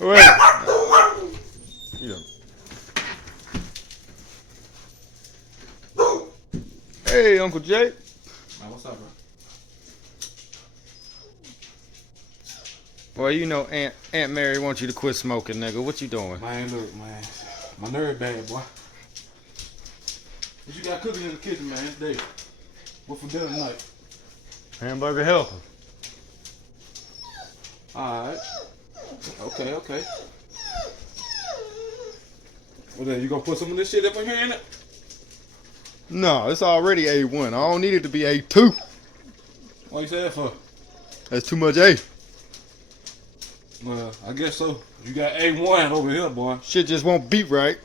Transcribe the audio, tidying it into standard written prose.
Wait. Yeah. Hey, Uncle Jake. Man, what's up, bro? Well, you know Aunt Mary wants you to quit smoking, nigga. What you doing? Man, look, man. My nerve bad, boy. What you got cooking in the kitchen, man, today? What for dinner tonight? Hamburger helper. Alright. Okay. Well then, you gonna put some of this shit up in here in it? No, it's already A1. I don't need it to be A2. What you say that for? That's too much A. Well, I guess so. You got A1 over here, boy. Shit just won't beat right.